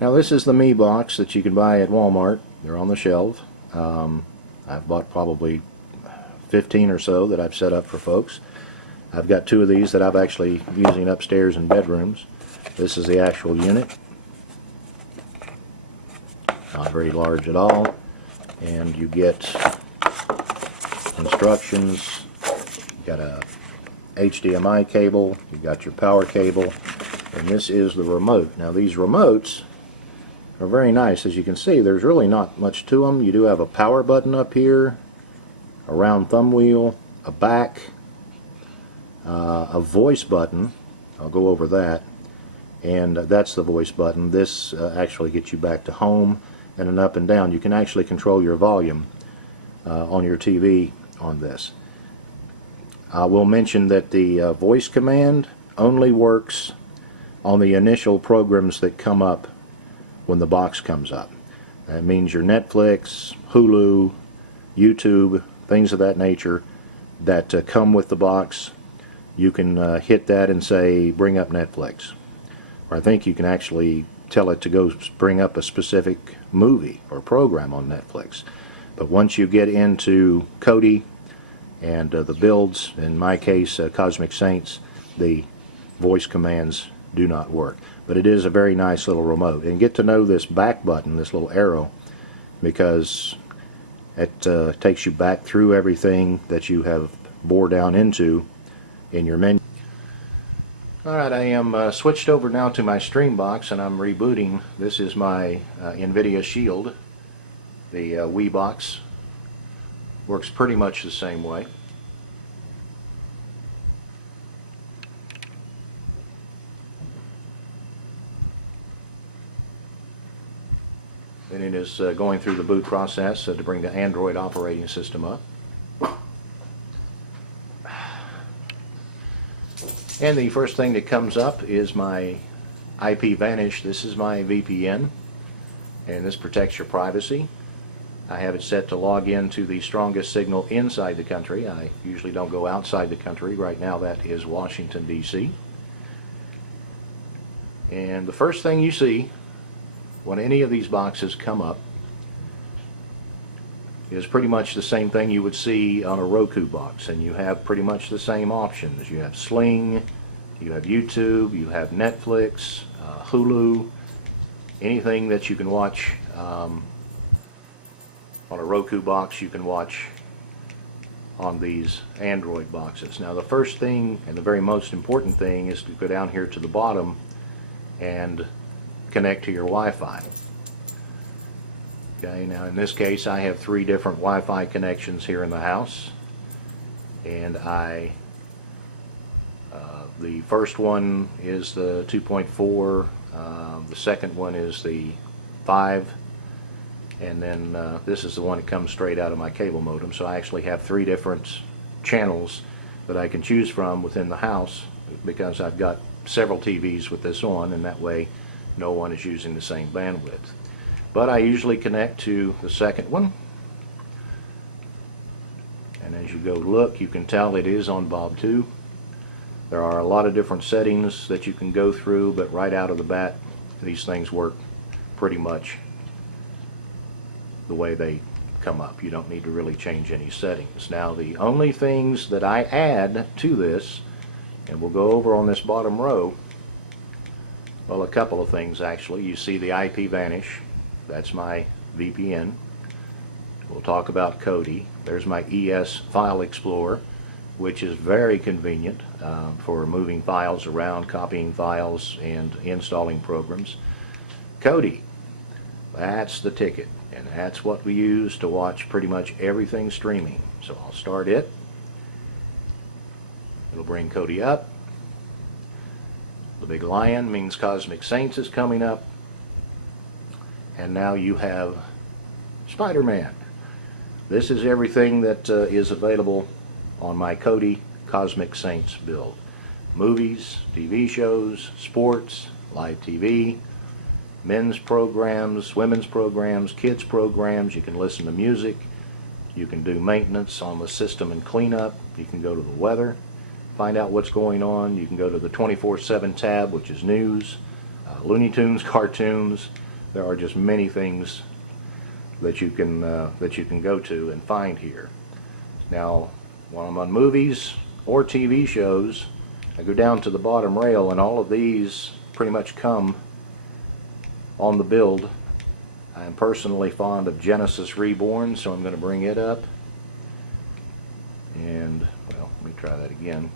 Now this is the Me box that you can buy at Walmart. They're on the shelf. I've bought probably 15 or so that I've set up for folks. I've got 2 of these that I'm actually using upstairs in bedrooms. This is the actual unit. Not very large at all. And you get instructions. You've got a HDMI cable. You've got your power cable. And this is the remote. Now these remotes are very nice. As you can see, there's really not much to them. You do have a power button up here, a round thumb wheel, a back, a voice button. I'll go over that. And that's the voice button. This actually gets you back to home, and an up and down. You can actually control your volume on your TV on this. I will mention that the voice command only works on the initial programs that come up when the box comes up. That means your Netflix, Hulu, YouTube, things of that nature that come with the box. You can hit that and say, bring up Netflix. Or I think you can actually tell it to go bring up a specific movie or program on Netflix. But once you get into Kodi and the builds, in my case Cosmic Saints, the voice commands do not work. But it is a very nice little remote. And get to know this back button, this little arrow, because it takes you back through everything that you have bore down into in your menu. Alright, I am switched over now to my Stream box, and I'm rebooting. This is my NVIDIA Shield. The Wii box works pretty much the same way. And it is going through the boot process to bring the Android operating system up. And the first thing that comes up is my IPVanish. This is my VPN, and this protects your privacy. I have it set to log in to the strongest signal inside the country. I usually don't go outside the country. Right now that is Washington, D.C. And the first thing you see when any of these boxes come up is pretty much the same thing you would see on a Roku box, and you have pretty much the same options. You have Sling, you have YouTube, you have Netflix, Hulu, anything that you can watch on a Roku box you can watch on these Android boxes. Now the first thing and the very most important thing is to go down here to the bottom and connect to your Wi-Fi. Okay, now in this case I have 3 different Wi-Fi connections here in the house, and the first one is the 2.4, the second one is the 5, and then this is the one that comes straight out of my cable modem. So I actually have 3 different channels that I can choose from within the house, because I've got several TVs with this on, and that way no one is using the same bandwidth. But I usually connect to the second one, and as you go look, you can tell it is on Bob 2. There are a lot of different settings that you can go through, but right out of the bat these things work pretty much the way they come up. You don't need to really change any settings. Now the only things that I add to this, and we'll go over on this bottom row, well, a couple of things actually. You see the IPVanish, that's my VPN. We'll talk about Kodi. There's my ES File Explorer, which is very convenient for moving files around, copying files, and installing programs. Kodi, that's the ticket, and that's what we use to watch pretty much everything streaming. So I'll start it. It'll bring Kodi up. The big lion means Cosmic Saints is coming up. And now you have Spider-Man. This is everything that is available on my Kodi Cosmic Saints build. Movies, TV shows, sports, live TV, men's programs, women's programs, kids programs. You can listen to music. You can do maintenance on the system and cleanup. You can go to the weather, find out what's going on. You can go to the 24/7 tab, which is news, Looney Tunes, cartoons, there are just many things that you can go to and find here. Now, while I'm on movies or TV shows, I go down to the bottom rail, and all of these pretty much come on the build. I'm personally fond of Genesis Reborn, so I'm going to bring it up. And, well, let me try that again.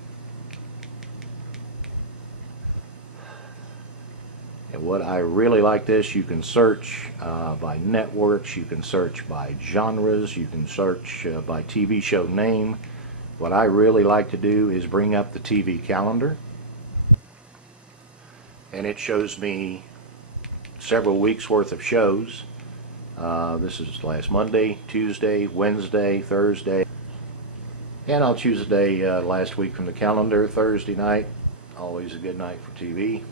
And what I really like this, you can search by networks, you can search by genres, you can search by TV show name. What I really like to do is bring up the TV calendar, and it shows me several weeks worth of shows. This is last Monday, Tuesday, Wednesday, Thursday, and I'll choose a day last week from the calendar. Thursday night, always a good night for TV.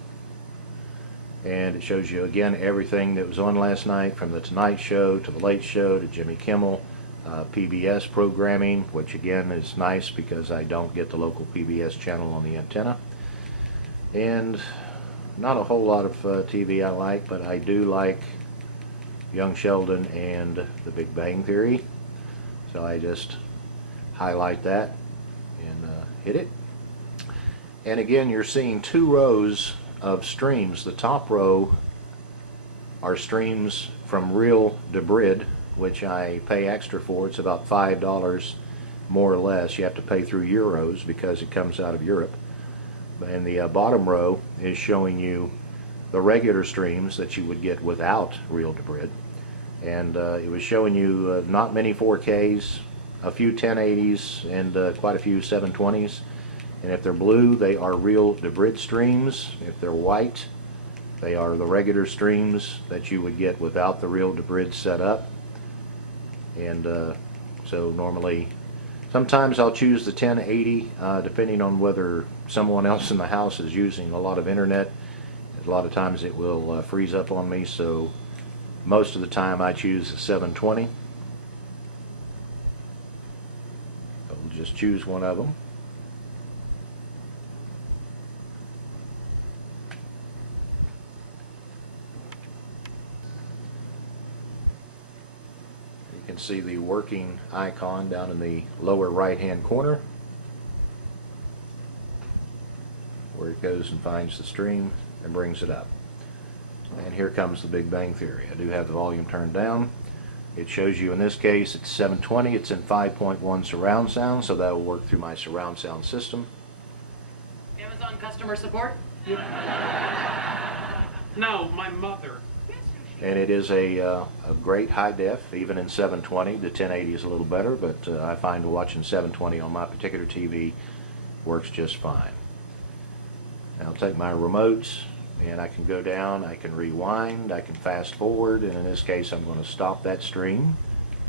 And it shows you again everything that was on last night, from the Tonight Show to the Late Show to Jimmy Kimmel, PBS programming, which again is nice because I don't get the local PBS channel on the antenna. And not a whole lot of TV I like, but I do like Young Sheldon and The Big Bang Theory. So I just highlight that and hit it. And again, you're seeing two rows of streams. The top row are streams from Real Debrid, which I pay extra for. It's about $5 more or less. You have to pay through euros because it comes out of Europe. And the bottom row is showing you the regular streams that you would get without Real Debrid. And it was showing you not many 4Ks, a few 1080s, and quite a few 720s. And if they're blue, they are Real Debrid streams. If they're white, they are the regular streams that you would get without the Real Debrid set up. And so normally, sometimes I'll choose the 1080 depending on whether someone else in the house is using a lot of internet. A lot of times it will freeze up on me, so most of the time I choose the 720. I'll just choose one of them. You can see the working icon down in the lower right hand corner where it goes and finds the stream and brings it up. And here comes the Big Bang Theory. I do have the volume turned down. It shows you in this case it's 720. It's in 5.1 surround sound, so that will work through my surround sound system. Amazon customer support? No, my mother. And it is a great high def, even in 720. The 1080 is a little better, but I find watching 720 on my particular TV works just fine. Now I'll take my remotes, and I can go down, I can rewind, I can fast forward, and in this case I'm going to stop that stream,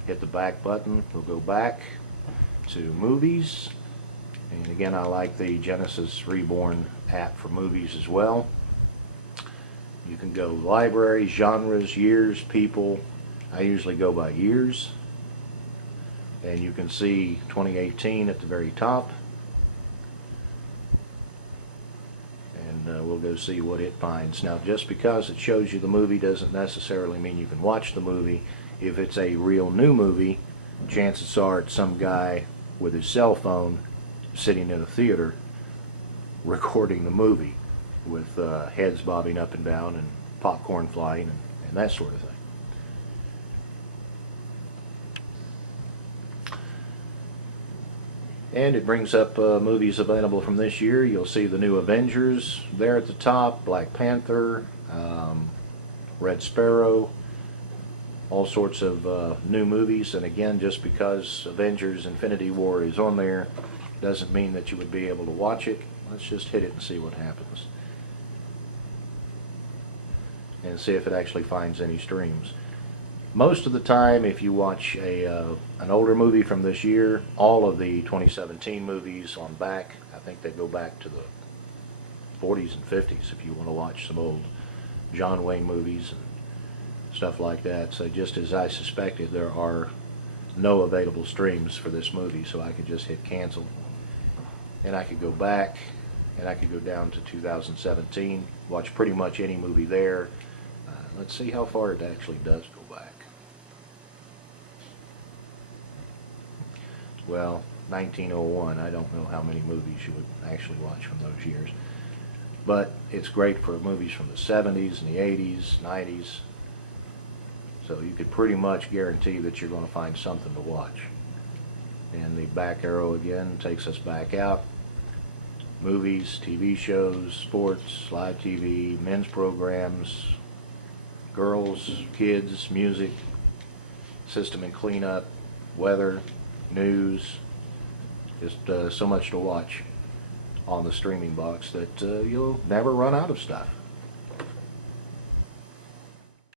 hit the back button, we'll go back to movies. And again, I like the Genesis Reborn app for movies as well. You can go libraries, genres, years, people. I usually go by years. And you can see 2018 at the very top. And we'll go see what it finds. Now, just because it shows you the movie doesn't necessarily mean you can watch the movie. If it's a real new movie, chances are it's some guy with his cell phone sitting in a theater recording the movie, with heads bobbing up and down and popcorn flying and that sort of thing. And it brings up movies available from this year. You'll see the new Avengers there at the top, Black Panther, Red Sparrow, all sorts of new movies. And again, just because Avengers Infinity War is on there doesn't mean that you would be able to watch it. Let's just hit it and see what happens. And see if it actually finds any streams. Most of the time, if you watch an older movie from this year, all of the 2017 movies on back, I think they go back to the 40s and 50s if you want to watch some old John Wayne movies and stuff like that. So just as I suspected, there are no available streams for this movie, so I could just hit cancel. And I could go back, and I could go down to 2017, watch pretty much any movie there. Let's see how far it actually does go back. Well, 1901, I don't know how many movies you would actually watch from those years. But it's great for movies from the 70s and the 80s, 90s. So you could pretty much guarantee that you're going to find something to watch. And the back arrow again takes us back out. Movies, TV shows, sports, live TV, men's programs, girls, kids, music, system and cleanup, weather, news. Just so much to watch on the streaming box that you'll never run out of stuff.